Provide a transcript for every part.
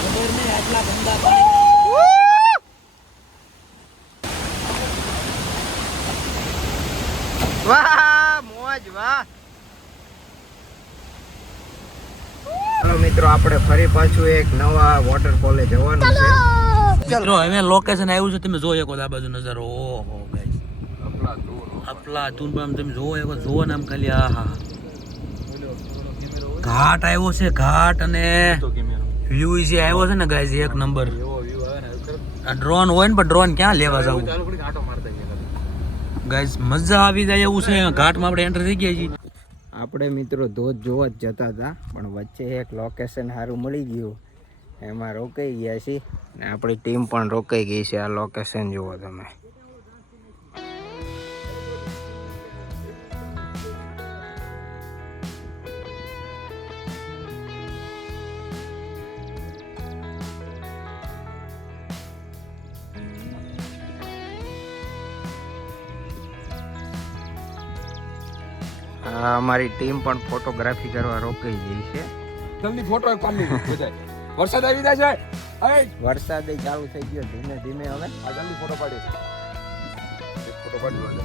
ખબર નહીં આટલા ગંદા પાણી વાહ મોજ વાહ. ચાલો મિત્રો આપણે ફરી પાછું એક નવા વોટરફોલે જવાનું છે. મિત્રો હવે લોકેશન આવ્યું છે, તમે જોઈ શકો આ બાજુ નજારો. ઓહો ગાઈસ, અફલાતુન પણ તમે જોવો શકો, જોવો ને આમ ખાલી આહા. ઘાટ આવ્યો છે, ઘાટ અને વ્યૂ જે આવ્યો છે ને ગાઈસ એક નંબર. આ ડ્રોન હોય ને, પણ ડ્રોન ક્યાં લેવા જવું ગાઈસ, મજા આવી જાય એવું છે. ઘાટમાં આપણે એન્ટર થઈ ગયા છીએ. આપણે મિત્રો ધોધ જોવા જ જતા હતા, પણ વચ્ચે એક લોકેશન સારું મળી ગયું, એમાં રોકાઈ ગયા છીએ ને આપણી ટીમ પણ રોકાઈ ગઈ છે. આ લોકેશન જુઓ તમે. અમારી ટીમ પણ ફોટોગ્રાફી કરવા રોકાઈ ગઈ છે. જલ્દી ફોટો પાડી બધાય. વરસાદ આવી જાય છે. વરસાદ ચાલુ થઈ ગયો ધીમે ધીમે. હવે જલ્દી ફોટો પાડી. ફોટો પાડી.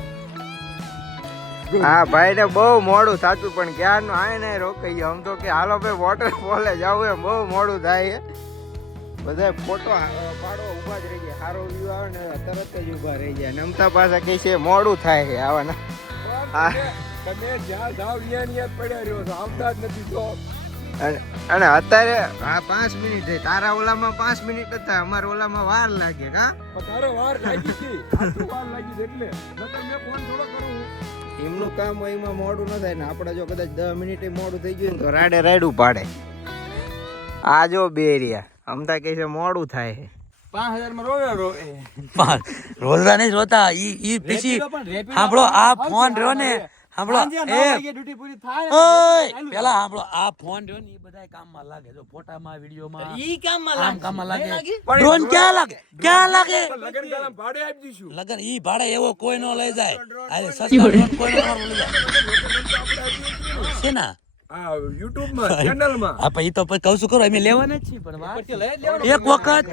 હા ભાઈ ને બહુ મોડું થતું, પણ ક્યારનું આય ને રોકાઈ ગયો. આમ તો કે હાલો ભાઈ વોટરફોલે જવું એમ બહુ મોડું થાય છે. બધા ફોટો પાડવા ઊભા જ રહી જાય. સારો વ્યૂ આવે ને તરત જ ઊભા રહી જાય. નમતા પાછા કઈ છે મોડું થાય છે આવવાના. તમે જ્યાં જાવ અહીંયા પડ્યા રહ્યો છો, આવતા જ નથી તો. અને અત્યારે 5 મિનિટ થઈ. તારા ઓલામાં 5 મિનિટ જ થાય, અમારા ઓલામાં વાર લાગે. કા તારે વાર લાગી હતી, આટલું વાર લાગી છે એટલે નકર મેં ફોન થોડો કરું. એમનું કામ હોય એમાં મોડું ન થાય ને આપણે જો કદાચ 10 મિનિટે મોડું થઈ ગયું ને તો રાડે રાડું પાડે. આ જો બે રહ્યા અમતા કહે છે મોડું થાય છે. 5000 માં રોવે રોજડા નહીં રોતા. ઈ પછી સાંભળો, આ ફોન રહ્યો ને, સાંભળો ડ્યુટી પૂરી થાય પેલા સાંભળો, આ ફોન રહ્યો ને, એ બધા કામમાં લાગે. જો ફોટામાં, વિડીયોમાં, ઈ કામમાં લાગે. ડ્રોન ક્યાં લાગે? ક્યાં લાગે? લગન ગામ ભાડે આપી દઈશું. લગન ઈ ભાડે એવો કોઈ નો લઈ જાય. અરે સસ્તા ડ્રોન કોઈ નો લઈ જાય છે ને. આ YouTube માં ચેનલ માં હા પછી તો પછી કહું છું કરો, અમે લેવાના જ છીએ. પણ એક વખત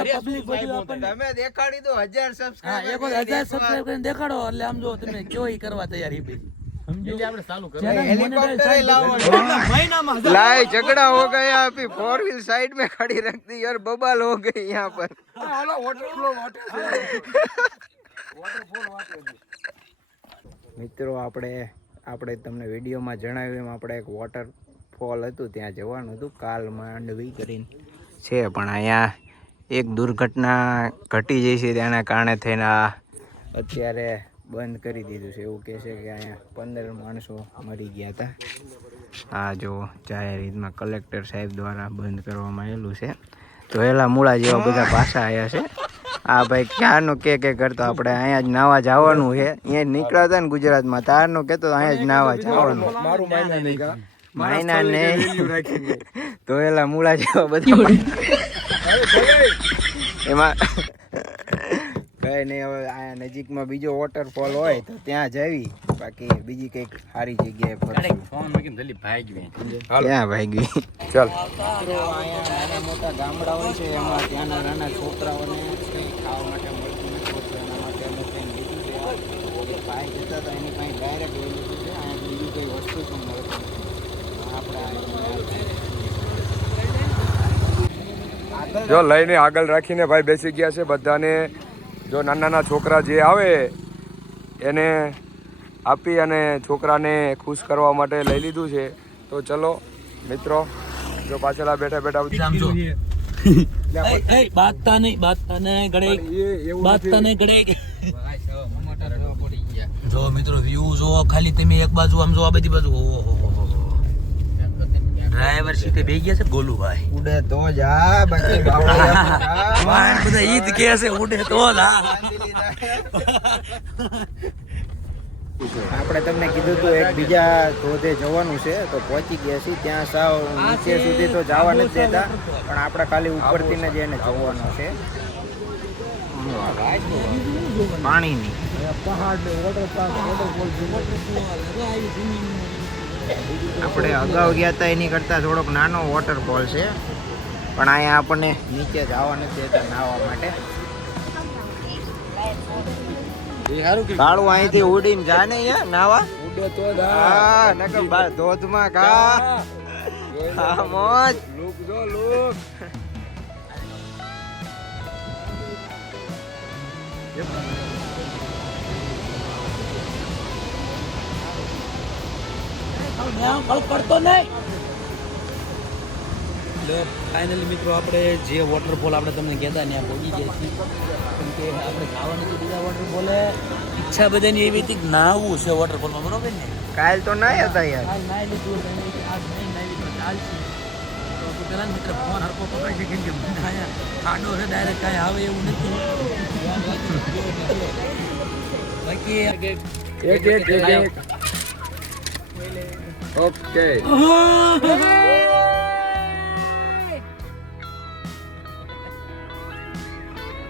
આ પબ્લિક બધું આપણને તમે દેખાડી દો 1000 સબસ્ક્રાઇબર. હા, એક વખત 1000 સબસ્ક્રાઇબ કરીને દેખાડો એટલે આમ જો તમે કયો ઈ કરવા તૈયાર હી ભાઈ. સમજી આપણે ચાલુ કરો. हेलीकॉप्टर लाओ लाए झगड़ा हो गया अभी 4 व्हील साइड में खड़ी रख दी और बबाल हो गई यहाँ पर. મિત્રો આપણે તમને વિડીયોમાં જણાવ્યું એમ આપણે એક વોટરફોલ હતું ત્યાં જવાનું હતું. કાલ માંડવી કરીને છે, પણ અહીંયા એક દુર્ઘટના ઘટી જઈ છે, તેના કારણે થઈને આ અત્યારે બંધ કરી દીધું છે. એવું કહે છે કે અહીંયા 15 માણસો મરી ગયા હતા. આ જો જાહેર હિતમાં કલેક્ટર સાહેબ દ્વારા બંધ કરવામાં આવેલું છે. તો એલા મૂળા જેવા બધા પાછા આવ્યા છે. આ ભાઈ ક્યારનું કે કરતો આપણે અહીંયા જ નાવા જવાનું છે. અહીંયા નીકળ્યા હતા ને ગુજરાતમાં, તારનું કહેતો અહીંયા જ નાવા જવાનું. માયના ને તો એલા મૂળા જેવા બધા એમાં કઈ નહીં. હવે અહીંયા નજીકમાં બીજો વોટરફોલ હોય તો ત્યાં જવી, બાકી બીજી કંઈક સારી જગ્યાએ ક્યાં ભાગી. ચાલ અહીંયા નાના મોટા ગામડાઓ છે, એમાં ત્યાંના નાના છોકરાઓને કંઈ ખાવા માટે મળતું નથી, તો એના માટે અમે કંઈ લીધું છે. ભાઈ જતા હતા એની પાસે ડાયરેક્ટ લઈ લીધું છે. અહીંયા બીજું કંઈ વસ્તુ પણ મળતું નથી. આપણે જો લઈને આગળ રાખીને ભાઈ બેસી ગયા છે. બધાને જો નાના છોકરા જે આવે એને આપી અને છોકરાને ખુશ કરવા માટે લઈ લીધું છે. તો ચલો મિત્રો, જો પાછળ બેઠા બેઠા બાતતા નહીં ગળે. જો મિત્રો વ્યૂ જો ખાલી તમે એક બાજુ આમ જો, આ બધી બાજુ. ડ્રાઈવર સીટે બેસી ગયા છે ગોલુભાઈ. ઉડે તો જા, બાકી બધા ઈ જ કહે છે ઉડે તો જા. આપણે તમને કીધું હતું એક બીજા ધોધે જવાનું છે, તો પહોંચી ગયા છીએ. ત્યાં સાવ નીચે સુધી તો જવા નથી દેતા, પણ આપણે ખાલી ઉપરથી જ એને જોવાનું છે. પાણીની આપણે અગાઉ ગયા હતા એની કરતાં થોડોક નાનો વોટરફોલ છે. પણ અહીંયા આપણને નીચે જવા નથી દેતા નાહવા માટે. કાળું અહીંથી ઉડીને જા ને યાર નાવા. ઉડે તો હા નકર બાર ધોધમાં કા. હા મોજ. લુક જો લુક. ફાઇનલી મિત્રો આપણે જે વોટરફોલ આપણે તમને કહેતા ત્યાં પહોંચી ગયા છીએ. કેમ કે આપણે જવાનું છે બીજા વોટરફોલે. ઈચ્છા બધાની એવી હતી કે નાહવું છે વોટરફોલમાં, બરોબર ને? કાલ તો ના હતા યાર. કાલ નાહી લીધું, આજ નહીં નાહી લીધું, ચાલશે. તો પેલા મિત્ર ફોન હરકો પકડી છે કેમ કે મને અહીંયા ખાડો છે ડાયરેક્ટ કાંઈ આવે એવું નથી. બાકી એક ઓકે.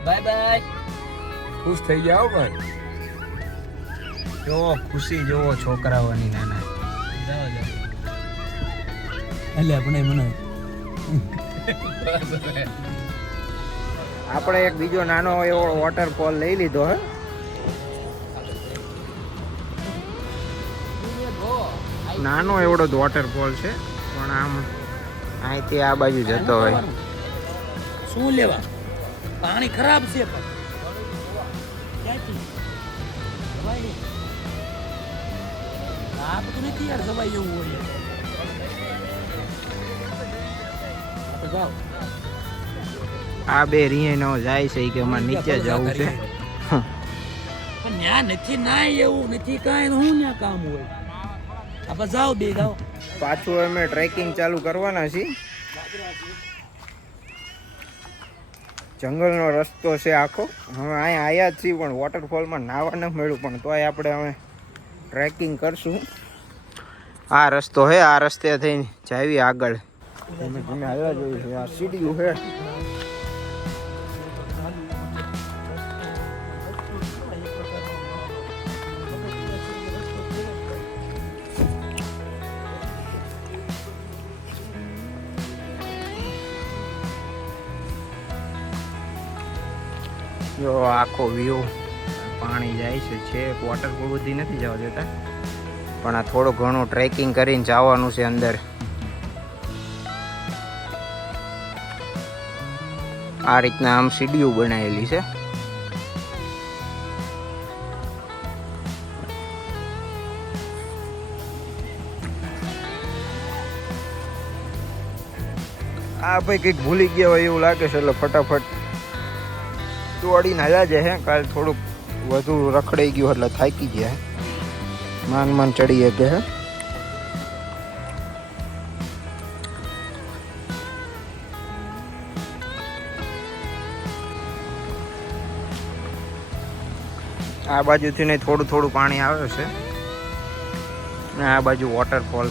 Bye bye. ખુશ થઈ ગયા હો ભાઈ. જો ખુશી જોવો છોકરાઓની નાના. જાઓ જાઓ. એટલે આપણે મને આપણે એક બીજો નાનો એવો વોટરફોલ લઈ લીધો હે. નાનો એવડો જ વોટરફોલ છે પણ આમ અહીંથી આ બાજુ જતો હોય. શું લેવા? પાણી ખરાબ છે પણ ક્યાંથી સવાઈ આ બધું નથી યાર. સવાઈ એવું હોય આપણે જાઓ. આ બે રીનો જાય છે કે અમારે નીચે જવું છે. પણ ન્યા નથી ના એવું નથી કાંઈ. હું ન્યા કામ હોય. આપણે જાઓ બે જાઓ. પાછું અમે ટ્રેકિંગ ચાલુ કરવાના છીએ. જંગલનો રસ્તો છે આખો. હવે અહીંયા આવ્યા જ છીએ પણ વોટરફોલમાં નાહવા ન મળ્યું, પણ તોય આપણે હવે ટ્રેકિંગ કરશું. આ રસ્તો છે, આ રસ્તે થઈને જાવી આગળ. ધીમે ધીમે આવ્યા જોયું છે. આ સીડીયું છે. જો આખો વ્યૂ પાણી જાય છે. વોટરફોલ બધી નથી જવા દેતા પણ આ થોડું ઘણું ટ્રેકિંગ કરીને જવાનું છે અંદર. આ રીતના આમ સીડીઓ બનાવેલી છે. આ ભાઈ કંઈક ભૂલી ગયા હોય એવું લાગે છે એટલે ફટાફટ દોડીને આવ્યા છે. કાલ થોડુંક વધુ રખડાઈ ગયું એટલે થાકી ગયા. માન ચડી શકે હે. આ બાજુથી નહીં થોડું થોડું પાણી આવે છે. આ બાજુ વોટરફોલ.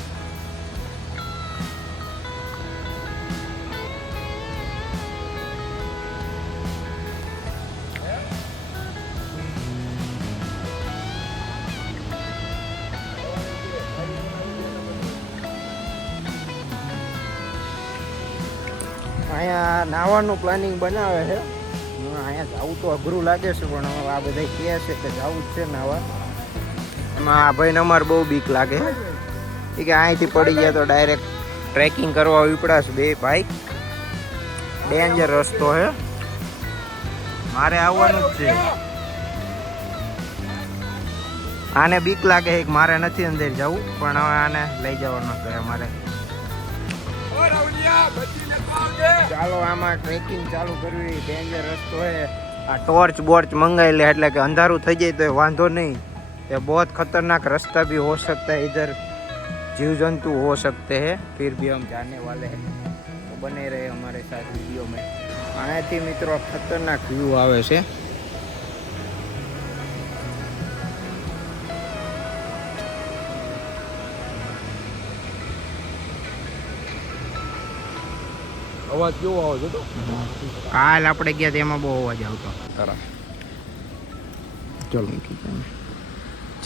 અહીંયા નાવાનું પ્લાનિંગ બનાવે છે. અહીંયા જવું તો અઘરું લાગે છે પણ હવે આ બધા કહે છે કે જવું જ છે નાવા. એમાં આ ભાઈને અમારે બહુ બીક લાગે છે કે અહીંથી પડી ગયા તો ડાયરેક્ટ ટ્રેકિંગ કરવા ઉપડાશે. બે ભાઈ ડેન્જર રસ્તો છે. મારે આવવાનું જ છે. આને બીક લાગે છે કે મારે નથી અંદર જવું પણ હવે આને લઈ જવાનું છે અમારે. ચાલો આમાં ટ્રેકિંગ ચાલુ કરવી. ડેન્જર રસ્તો है. આ टॉर्च बोर्च मंगाई ले એટલે કે અંધારું થઈ જાય તો વાંધો નહીં. ये बहुत खतरनाक रास्ता भी हो सकता है. इधर जीव जंतु हो सकते हैं. फिर भी हम जाने वाले हैं तो बने रहे हमारे साथ वीडियो में. અહીંયાથી મિત્રો ખતરનાક વ્યૂ આવે છે. અવાજ કેવો આવે છે? તો કાલ આપણે ગયા તેમાં બહુ અવાજ આવતો. ચલો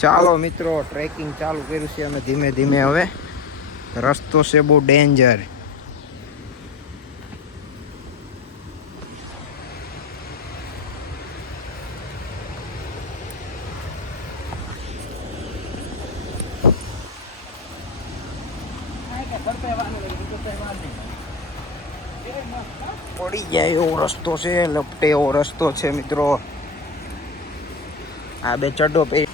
ચાલો મિત્રો ટ્રેકિંગ ચાલુ કર્યું છે અમે ધીમે ધીમે. હવે રસ્તો છે બહુ ડેન્જર. પડી જાય એવો રસ્તો છે, લપટે એવો રસ્તો છે મિત્રો. આ બે ચડ્ડો પે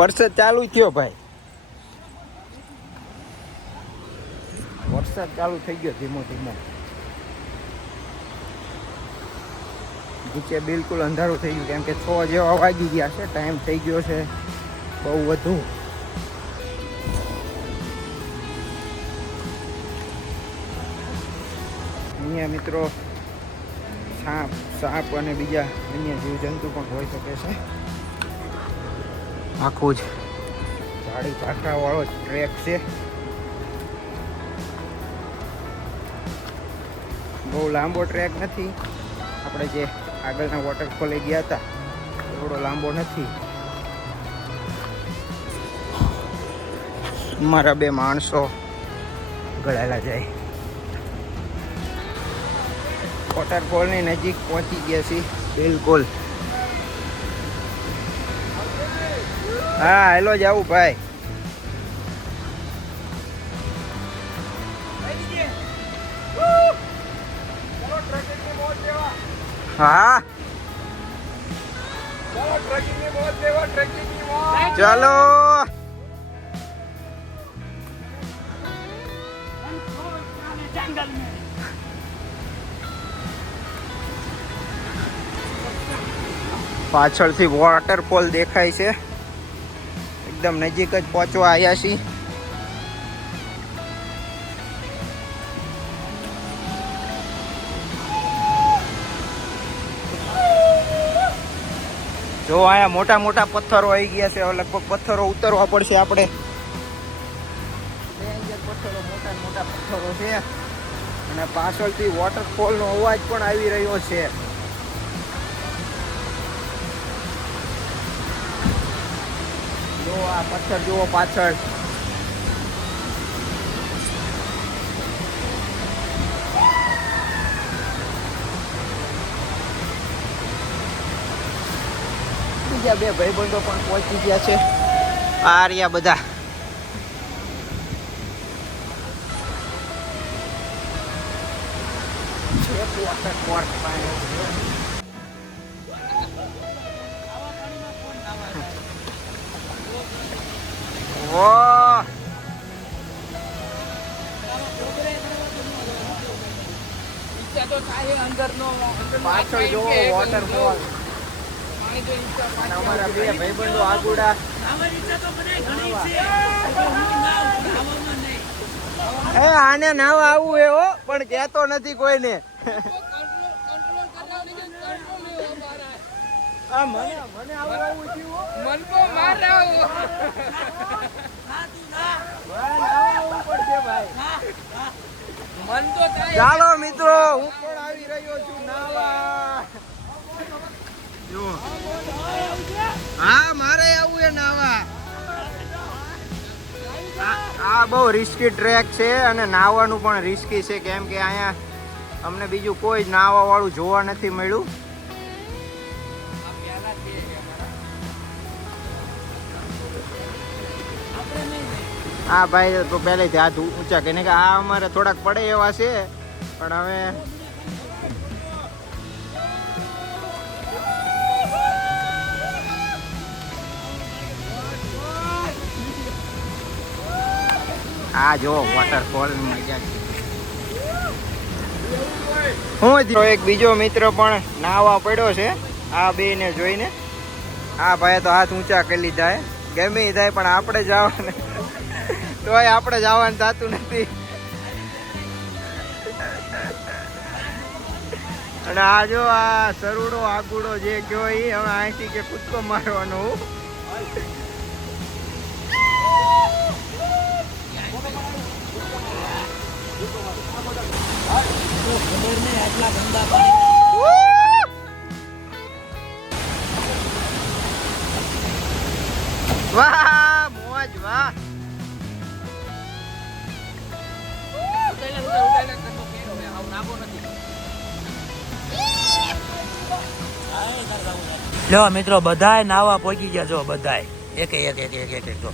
વરસાદ ચાલુ થયો ભાઈ, વરસાદ ચાલુ થઈ ગયો ધીમો ધીમો. નીચે બિલકુલ અંધારું થઈ ગયું કેમ કે 6 જેવા વાગી ગયા છે, ટાઈમ થઈ ગયો છે બહુ વધુ. અહીંયા મિત્રો સાપ અને બીજા અન્ય જીવજંતુ પણ હોઈ શકે છે. આખું જ ઝાડી ઝાકરાવાળો ટ્રેક છે, બહુ લાંબો ટ્રેક નથી. આપણે જે આગળના વોટરફોલે ગયા હતા એવડો લાંબો નથી. મારા 2 માણસો ગળાયેલા જાય. વોટરફોલની નજીક પહોંચી ગયા છીએ બિલકુલ. હા હેલો જાવું ભાઈ. હા ચલો. પાછળથી વોટરફોલ દેખાય છે, એકદમ નજીક જ પહોંચવા આવ્યા છીએ. જો અહીંયા મોટા મોટા પથ્થરો આવી ગયા છે, હવે લગભગ પથ્થરો ઉતરવા પડશે આપણે. પથ્થરો મોટા મોટા પથ્થરો છે અને પાછળથી વોટરફોલનો અવાજ પણ આવી રહ્યો છે. જો આ પથ્થર જુઓ પાછળ. બીજા 2 ભાઈબંધો પણ પહોંચી ગયા છે. આ રહ્યા બધા. વાહ પાછળ જો વોટરફોલ. અમારા 2 ભાઈબંધો આગુડા. આને નાવા આવું હે હો, પણ કહેતો નથી કોઈને. ચાલો મિત્રો, હું પણ આવી રહ્યો છું નાવા. હા મારે આવું એ નાવા. આ બહુ રિસ્કી ટ્રેક છે અને નાવાનું પણ રિસ્કી છે કેમ કે અહીંયા અમને બીજું કોઈ જ નાવા વાળું જોવા નથી મળ્યું. હા ભાઈ તો પહેલેથી હાથ ઊંચા કરીને કે આ અમારે થોડાક પડે એવા છે પણ હવે આ જો વોટરફોલ મજા છે. હું એક બીજો મિત્ર પણ નાવા પડ્યો છે આ બેને જોઈને. આ ભાઈ તો હાથ ઊંચા કરી લીધા હે, ગમે થાય પણ આપણે જવાનું તોય આપણે જવાનું થતું નથી. અને આ જો આ સરુડો આગુડો જે કયો એ હવે અહીંથી કે કૂદકો મારવાનો. વાહ મોજ વાહ. લો મિત્રો બધાય નાવા પહોંચી ગયા જો બધાય એક એક એક એક એક એક જો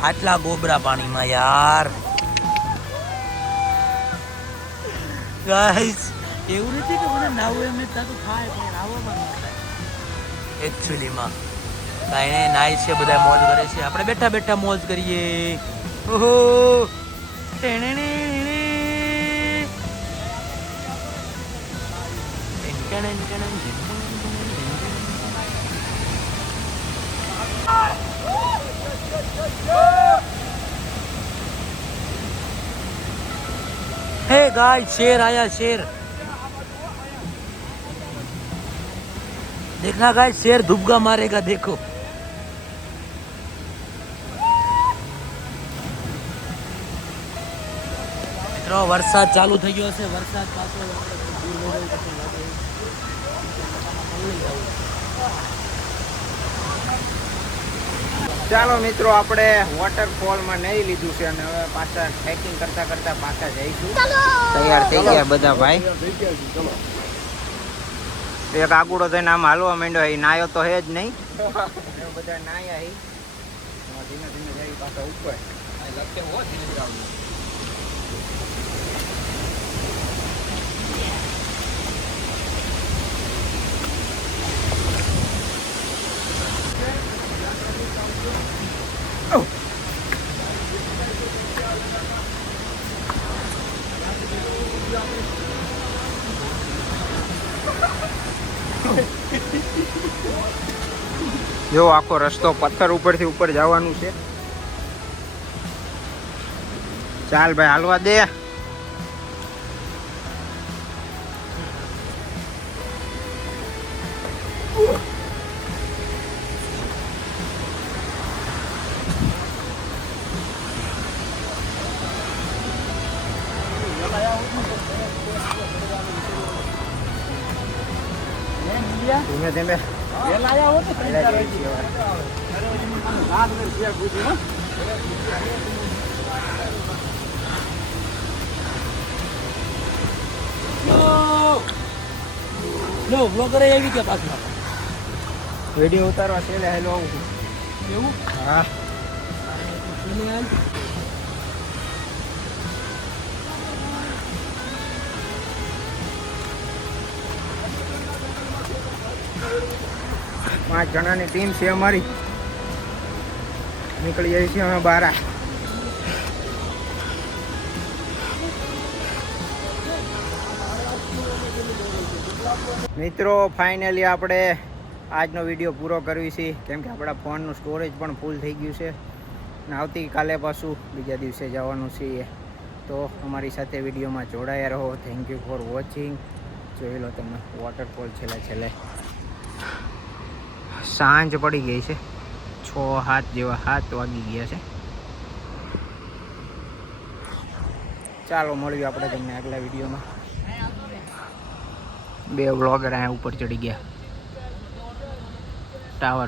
આટલા ગોબરા પાણીમાં યાર ગાઈસ એવું નથી કે મને નાવું એમ જ થતું થાય પણ નાવામાં ન થાય એકચ્યુઅલીમાં કાંઈ નહીં નાય છે બધા મોજ કરે છે આપણે બેઠા બેઠા મોજ કરીએ ઓહો हे गाइस शेर आया शेर देखना गाइस शेर धुबका मारेगा देखो મિત્રો વરસાદ ચાલુ થઈ ગયો છે વરસાદ પાછો ચાલો મિત્રો આપણે વોટરફોલમાં નહીં લીધું છે અને હવે પાછા ટ્રેકિંગ કરતા કરતા પાછા જઈશું તૈયાર થઈ ગયા બધા ભાઈ એક આગુડો થઈને આમ હાલવા માંડ્યો એ નાયો તો હે જ નહીં બધા નાયા હી ધીમે ધીમે જઈ પાછા ઉપર જો આખો રસ્તો પથ્થર ઉપરથી ઉપર જવાનું છે ચાલ ભાઈ હાલવા દે ધીમે ધીમે લો બ્લોગર આવી ગયા પાછા વિડીયો ઉતારવા છેલ્લે હેલો આવું છું એવું હા પાંચ જણાની ટીમ છે અમારી નીકળી જાય છે અમે બારા મિત્રો ફાઇનલી આપણે આજનો વિડીયો પૂરો કરવી છે કેમ કે આપણા ફોનનું સ્ટોરેજ પણ ફૂલ થઈ ગયું છે અને આવતીકાલે પાછું બીજા દિવસે જવાનું છે તો અમારી સાથે વિડીયોમાં જોડાયા રહો થેન્ક યુ ફોર વોચિંગ જોઈ લો તમે વોટરફોલ છેલ્લે સાંજ પડી ગઈ છે 6-7 જેવા 7 વાગી ગયા છે ચાલો મળીએ આપણે તમને આગલા વિડીયોમાં બે વ્લોગર અહીંયા ઉપર ચડી ગયા ટાવર